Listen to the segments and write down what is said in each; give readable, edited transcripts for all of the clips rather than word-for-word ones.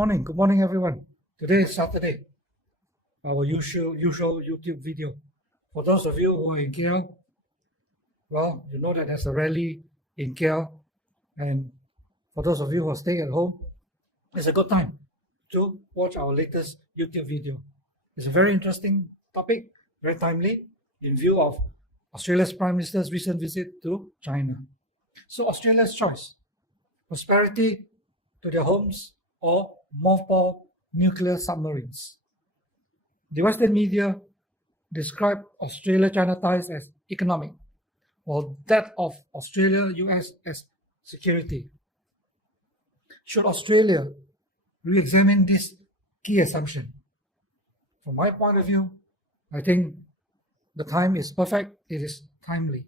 Good morning everyone. Today is Saturday, our usual YouTube video. For those of you who are in KL, well, you know that there's a rally in KL, and for those of you who are staying at home, it's a good time to watch our latest YouTube video. It's a very interesting topic, very timely, in view of Australia's Prime Minister's recent visit to China. So Australia's choice: prosperity to their homes or mothball nuclear submarines. The Western media describe Australia-China ties as economic, while that of Australia-US as security. Should Australia re-examine this key assumption? From my point of view, I think the time is perfect, it is timely.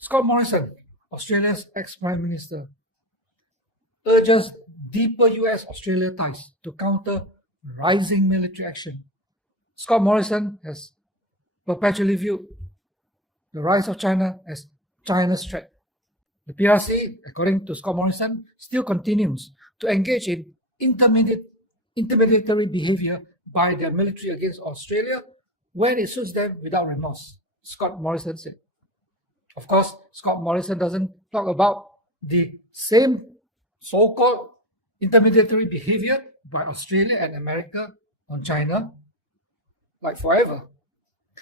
Scott Morrison, Australia's ex-Prime Minister, urges deeper US-Australia ties to counter rising military action. Scott Morrison has perpetually viewed the rise of China as China's threat. The PRC, according to Scott Morrison, still continues to engage in intermediary behavior by their military against Australia when it suits them without remorse, Scott Morrison said. Of course, Scott Morrison doesn't talk about the same so-called intermediary behavior by Australia and America on China, like forever.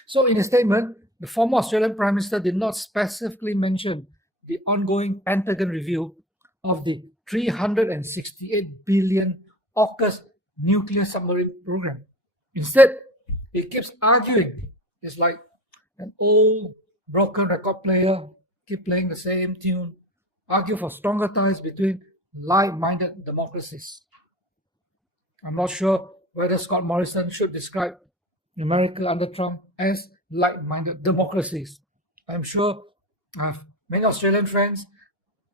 So in a statement, the former Australian Prime Minister did not specifically mention the ongoing Pentagon review of the $368 billion AUKUS nuclear submarine program. Instead, he keeps arguing. It's like an old broken record player, keep playing the same tune, argue for stronger ties between like-minded democracies. I'm not sure whether Scott Morrison should describe America under Trump as like-minded democracies. I'm sure I have many Australian friends.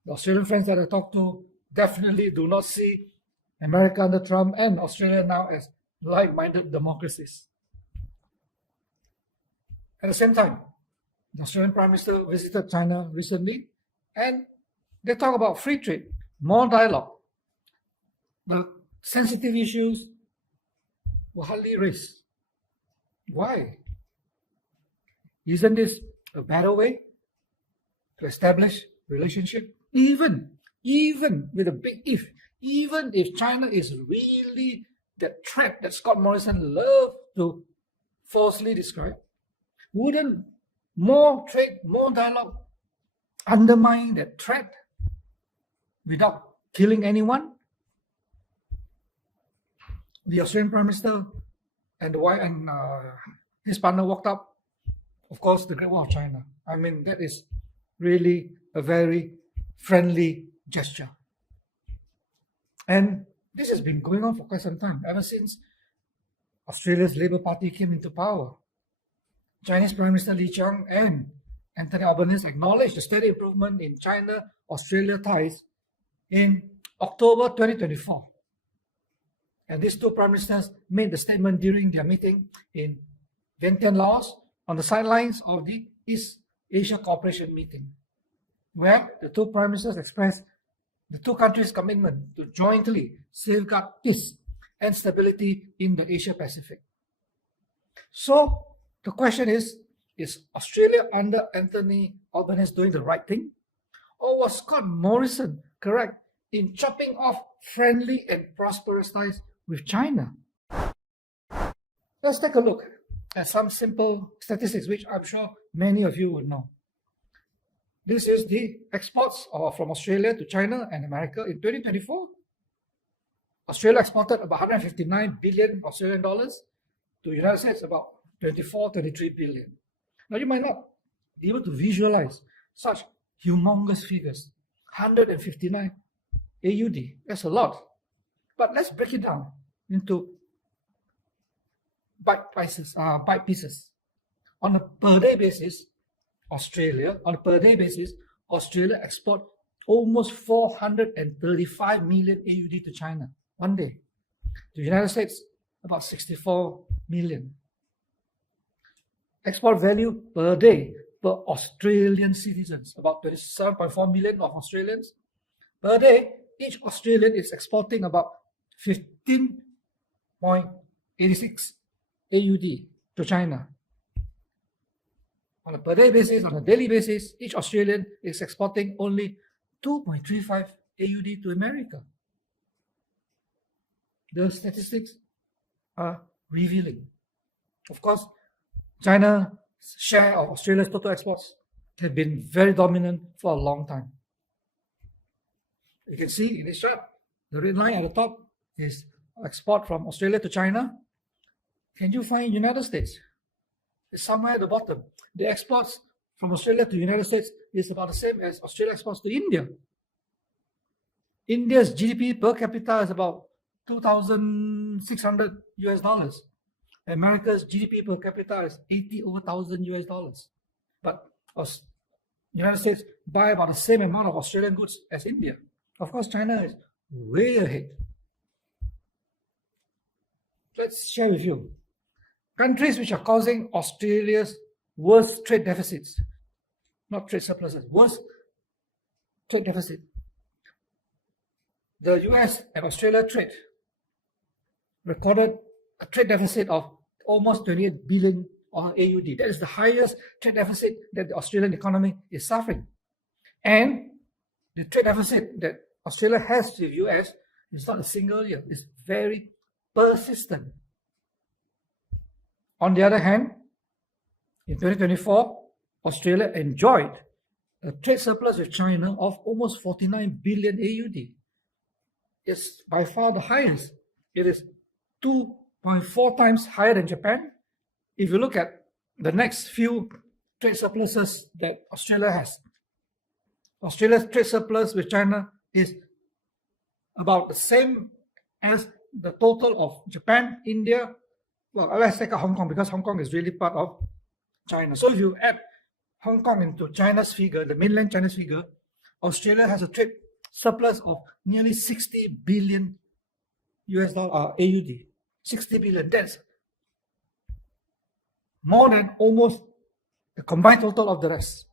The Australian friends that I talk to definitely do not see America under Trump and Australia now as like-minded democracies. At the same time, the Australian Prime Minister visited China recently, and they talk about free trade, more dialogue. The sensitive issues were hardly raised. Why? Isn't this a better way to establish relationship? Even with a big if, even if China is really the threat that Scott Morrison loved to falsely describe, wouldn't more trade, more dialogue undermine that threat without killing anyone? The Australian Prime Minister and his partner walked up, of course, the Great Wall of China. I mean, that is really a very friendly gesture. And this has been going on for quite some time, ever since Australia's Labour Party came into power. Chinese Prime Minister Li Qiang and Anthony Albanese acknowledged the steady improvement in China-Australia ties in October 2024. And these two prime ministers made the statement during their meeting in Vientiane, Laos, on the sidelines of the East Asia Cooperation meeting, where the two prime ministers expressed the two countries' commitment to jointly safeguard peace and stability in the Asia Pacific. So the question is Australia under Anthony Albanese doing the right thing? Or was Scott Morrison correct in chopping off friendly and prosperous ties with China? Let's take a look at some simple statistics which I'm sure many of you would know. This is the exports from Australia to China and America in 2024. Australia exported about 159 billion Australian dollars, to the United States about 23 billion. Now you might not be able to visualize such humongous figures. 159 AUD, that's a lot. But let's break it down into bite pieces. On a per day basis, Australia export almost 435 million AUD to China one day. To the United States, about 64 million. Export value per day per Australian citizens, about 27.4 million of Australians per day each Australian is exporting about 15.86 AUD to China. On a per day basis, on a daily basis, each Australian is exporting only 2.35 AUD to America. The statistics are revealing. Of course, China's share of Australia's total exports has been very dominant for a long time. You can see in this chart, the red line at the top is export from Australia to China. Can you find United States? It's somewhere at the bottom. The exports from Australia to the United States is about the same as Australia exports to India. India's GDP per capita is about 2,600 US dollars. America's GDP per capita is 80 over 1,000 US dollars. But United States buy about the same amount of Australian goods as India. Of course, China is way ahead. Let's share with you countries which are causing Australia's worst trade deficits, not trade surpluses, worst trade deficit. The US and Australia trade recorded a trade deficit of almost 28 billion AUD. That is the highest trade deficit that the Australian economy is suffering. And the trade deficit that Australia has to the US is not a single year, it's very persistent. On the other hand, in 2024, Australia enjoyed a trade surplus with China of almost 49 billion AUD. It's by far the highest. It is 2.4 times higher than Japan. If you look at the next few trade surpluses that Australia has, Australia's trade surplus with China is about the same as the total of Japan, India. Well, let's take Hong Kong because Hong Kong is really part of China. So if you add Hong Kong into China's figure, the mainland China's figure, Australia has a trade surplus of nearly 60 billion US dollar AUD. 60 billion. That's more than almost the combined total of the rest.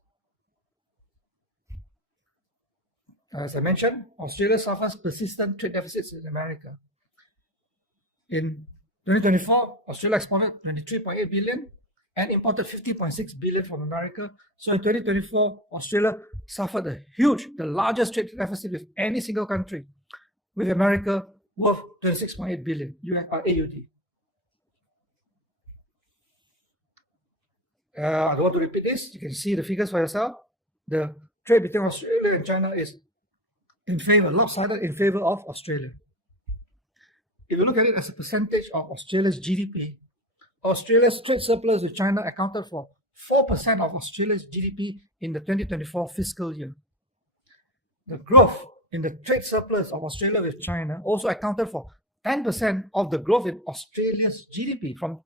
As I mentioned, Australia suffers persistent trade deficits with America. In 2024, Australia exported 23.8 billion and imported 50.6 billion from America. So in 2024, Australia suffered the largest trade deficit with any single country, with America worth 26.8 billion AUD. I don't want to repeat this. You can see the figures for yourself. The trade between Australia and China is lopsided in favor of Australia. If you look at it as a percentage of Australia's GDP, Australia's trade surplus with China accounted for 4% of Australia's GDP in the 2024 fiscal year. The growth in the trade surplus of Australia with China also accounted for 10% of the growth in Australia's GDP from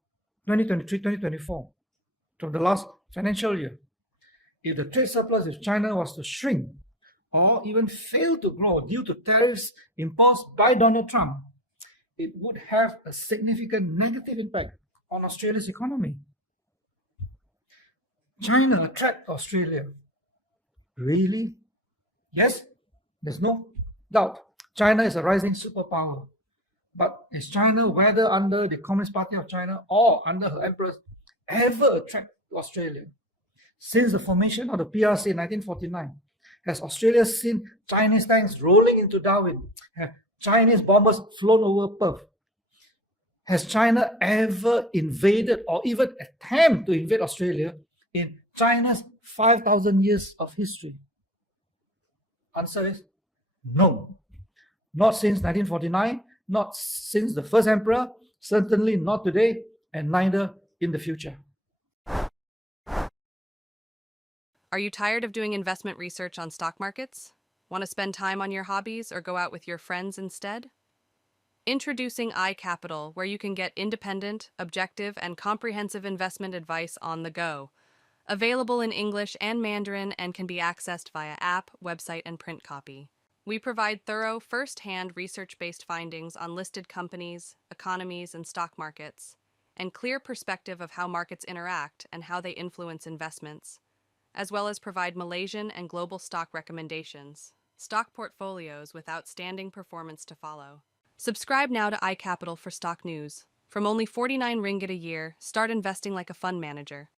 2023-2024, from the last financial year. If the trade surplus with China was to shrink or even fail to grow due to tariffs imposed by Donald Trump, it would have a significant negative impact on Australia's economy. China attracts Australia. Really? Yes, there's no doubt. China is a rising superpower. But is China, whether under the Communist Party of China or under her emperors, ever attracted Australia? Since the formation of the PRC in 1949, has Australia seen Chinese tanks rolling into Darwin? Have Chinese bombers flown over Perth? Has China ever invaded or even attempted to invade Australia in China's 5,000 years of history? Answer is no. Not since 1949, not since the first emperor, certainly not today, and neither in the future. Are you tired of doing investment research on stock markets? Want to spend time on your hobbies or go out with your friends instead? Introducing iCapital, where you can get independent, objective, and comprehensive investment advice on the go. Available in English and Mandarin and can be accessed via app, website, and print copy. We provide thorough, first-hand research-based findings on listed companies, economies, and stock markets, and clear perspective of how markets interact and how they influence investments, as well as provide Malaysian and global stock recommendations. Stock portfolios with outstanding performance to follow. Subscribe now to iCapital for stock news. From only 49 ringgit a year, start investing like a fund manager.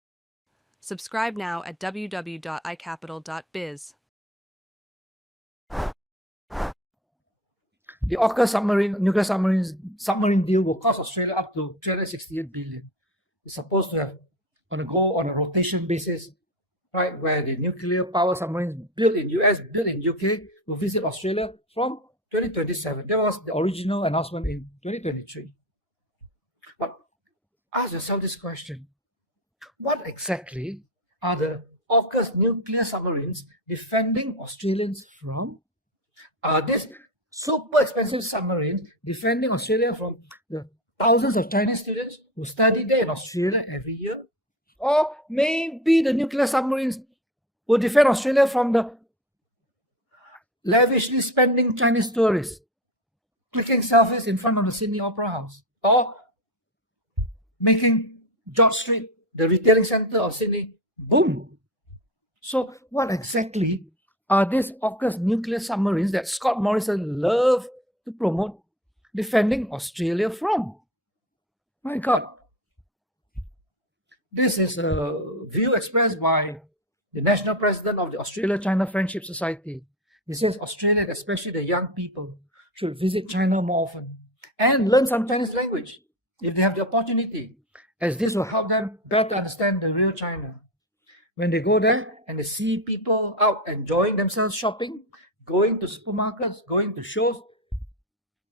Subscribe now at www.icapital.biz. The AUKUS nuclear submarine deal will cost Australia up to 368 billion. It's supposed to have on a rotation basis, right, where the nuclear power submarines built in US, built in UK will visit Australia from 2027. That was the original announcement in 2023. But ask yourself this question: what exactly are the AUKUS nuclear submarines defending Australians from? Are these super expensive submarines defending Australia from the thousands of Chinese students who study there in Australia every year? Or maybe the nuclear submarines will defend Australia from the lavishly spending Chinese tourists clicking selfies in front of the Sydney Opera House, or making George Street, the retailing centre of Sydney, boom. So what exactly are these AUKUS nuclear submarines that Scott Morrison loved to promote defending Australia from? My God. This is a view expressed by the national president of the Australia-China Friendship Society. He says Australia, especially the young people, should visit China more often and learn some Chinese language if they have the opportunity, as this will help them better understand the real China. When they go there and they see people out enjoying themselves shopping, going to supermarkets, going to shows,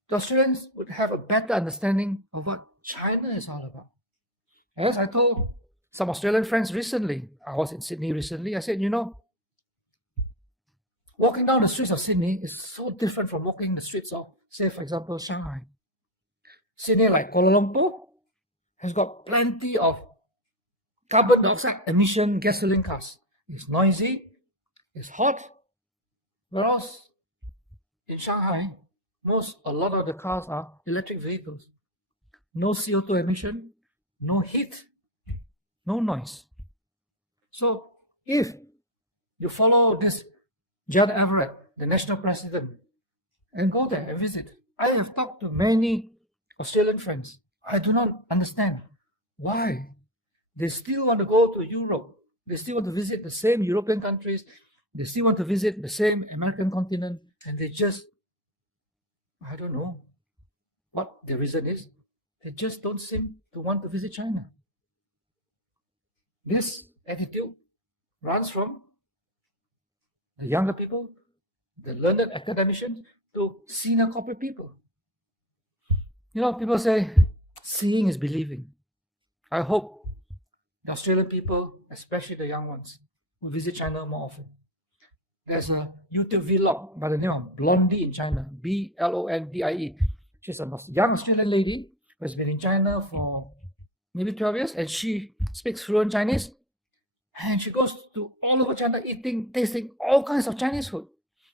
the Australians would have a better understanding of what China is all about. As I told some Australian friends recently, I was in Sydney recently, I said, walking down the streets of Sydney is so different from walking the streets of, say, for example, Shanghai. Sydney, like Kuala Lumpur, has got plenty of carbon dioxide emission gasoline cars. It's noisy, it's hot, whereas in Shanghai, a lot of the cars are electric vehicles. No CO2 emission, no heat, no noise. So if you follow this Judd Everett, the national president, and go there and visit, I have talked to many Australian friends. I do not understand why they still want to go to Europe. They still want to visit the same European countries. They still want to visit the same American continent. And they just, I don't know what the reason is. They just don't seem to want to visit China. This attitude runs from the younger people, the learned academicians, to senior corporate people. People say, seeing is believing. I hope the Australian people, especially the young ones, will visit China more often. There's a YouTube vlog by the name of Blondie in China, Blondie. She's a young Australian lady who has been in China for maybe 12 years, and she speaks fluent Chinese. And she goes to all over China eating, tasting all kinds of Chinese food,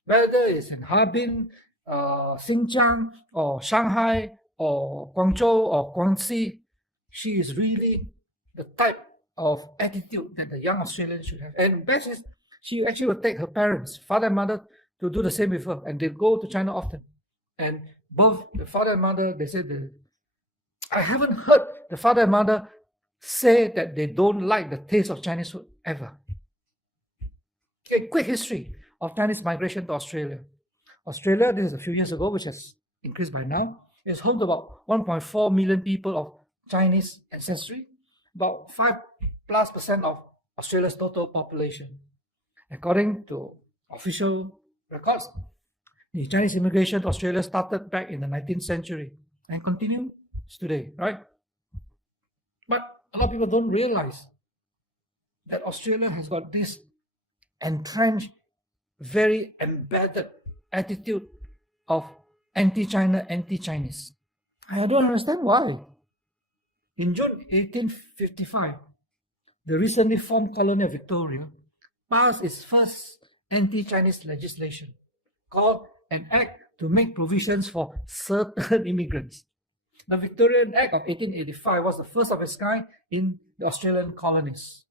whether it's in Harbin, Xinjiang, or Shanghai, or Guangzhou, or Guangxi. She is really the type of attitude that the young Australians should have. And best is, she actually will take her parents, father and mother, to do the same with her. And they go to China often. And both the father and mother, they said, I haven't heard the father and mother say that they don't like the taste of Chinese food ever. Okay, quick history of Chinese migration to Australia. Australia, this is a few years ago, which has increased by now, is home to about 1.4 million people of Chinese ancestry, about 5+% of Australia's total population. According to official records, the Chinese immigration to Australia started back in the 19th century and continues today, right? But a lot of people don't realize that Australia has got this entrenched, very embedded attitude of anti-China, anti-Chinese. I don't understand why. In June 1855, the recently formed colony of Victoria passed its first anti-Chinese legislation called an Act to Make Provisions for Certain Immigrants. The Victorian Act of 1885 was the first of its kind in the Australian colonies.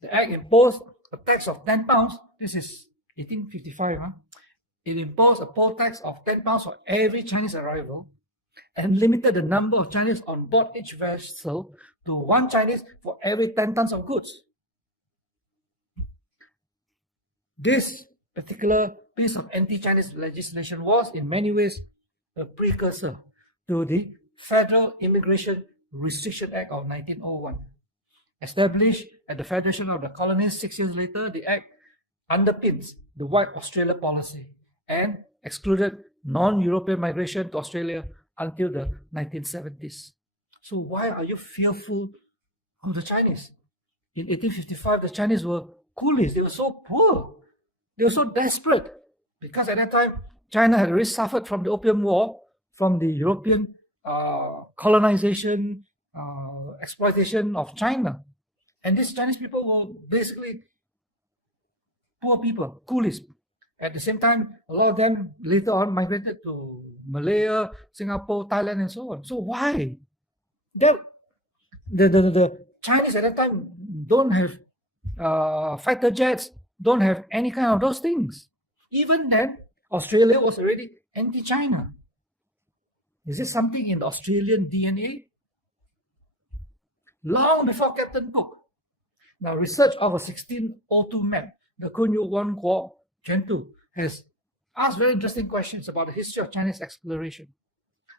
The Act imposed a tax of £10. This is 1855. it imposed a poll tax of £10 for every Chinese arrival and limited the number of Chinese on board each vessel to 1 Chinese for every 10 tons of goods. This particular piece of anti-Chinese legislation was in many ways a precursor to the Federal Immigration Restriction Act of 1901. Established at the Federation of the Colonies 6 years later, the Act underpins the White Australia policy and excluded non-European migration to Australia until the 1970s. So why are you fearful of the Chinese? In 1855, the Chinese were coolies. They were so poor. They were so desperate because at that time, China had already suffered from the Opium War, from the European colonization, exploitation of China. And these Chinese people were basically poor people, coolies. At the same time, a lot of them later on migrated to Malaya, Singapore, Thailand, and so on. So why? The Chinese at that time don't have fighter jets, don't have any kind of those things. Even then, Australia was already anti-China. Is this something in the Australian DNA? Long before Captain Cook. Now, research of a 1602 map, the Kunyu Wan Guo Quantu, has asked very interesting questions about the history of Chinese exploration.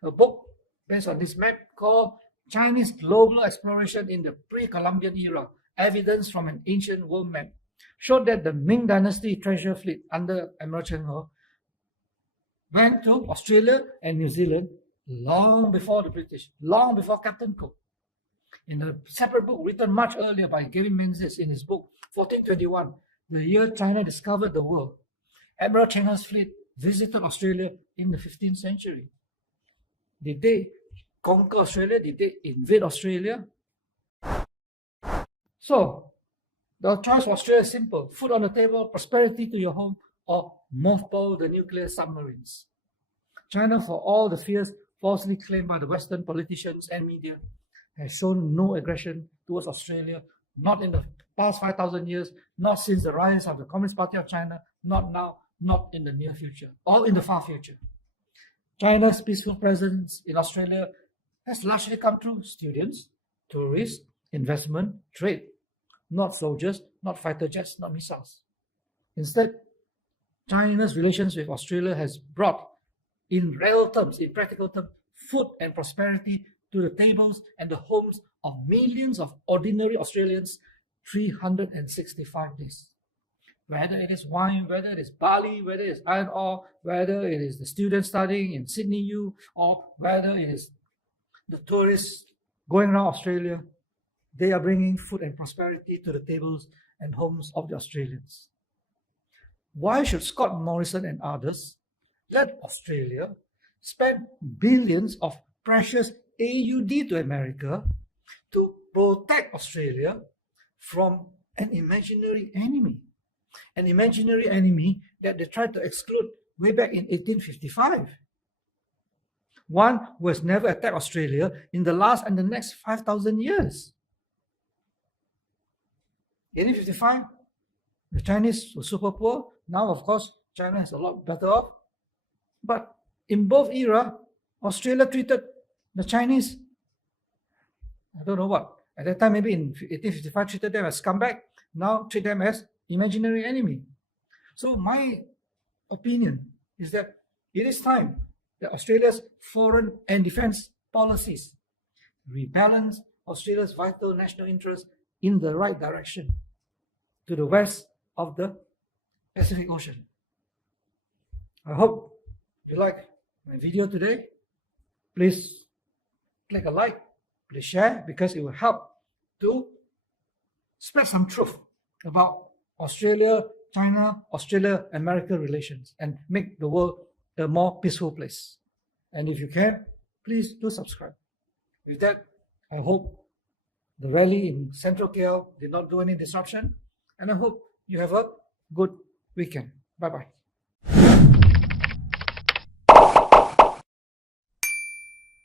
A book based on this map called Chinese Global Exploration in the Pre-Columbian Era, Evidence from an Ancient World Map, showed that the Ming Dynasty treasure fleet under Admiral Cheng Ho went to Australia and New Zealand long before the British, long before Captain Cook. In a separate book written much earlier by Gavin Menzies in his book 1421, the year China discovered the world, Admiral Cheng Ho's fleet visited Australia in the 15th century. Did they conquer Australia? Did they invade Australia? So, the choice for Australia is simple: food on the table, prosperity to your home, or mothball the nuclear submarines. China, for all the fears falsely claimed by the Western politicians and media, has shown no aggression towards Australia, not in the past 5,000 years, not since the rise of the Communist Party of China, not now, not in the near future, or in the far future. China's peaceful presence in Australia has largely come through students, tourists, investment, trade, not soldiers, not fighter jets, not missiles. Instead, China's relations with Australia has brought, in real terms, in practical terms, food and prosperity to the tables and the homes of millions of ordinary Australians 365 days. Whether it is wine, whether it is barley, whether it is iron ore, whether it is the students studying in Sydney U, or whether it is the tourists going around Australia, they are bringing food and prosperity to the tables and homes of the Australians. Why should Scott Morrison and others let Australia spend billions of precious AUD to America to protect Australia from an imaginary enemy? An imaginary enemy that they tried to exclude way back in 1855. One who has never attacked Australia in the last and the next 5,000 years. 1855, the Chinese were super poor. Now, of course, China is a lot better off. But in both era, Australia treated the Chinese, I don't know what. At that time, maybe in 1855, treated them as scumbag. Now treat them as imaginary enemy. So my opinion is that it is time that Australia's foreign and defense policies rebalance Australia's vital national interests in the right direction to the west of the Pacific Ocean. I hope you like my video today. Please click a like, please share, because it will help to spread some truth about Australia, China, Australia-America relations and make the world a more peaceful place. And if you can, please do subscribe. With that, I hope the rally in Central KL did not do any disruption, and I hope you have a good weekend. Bye-bye.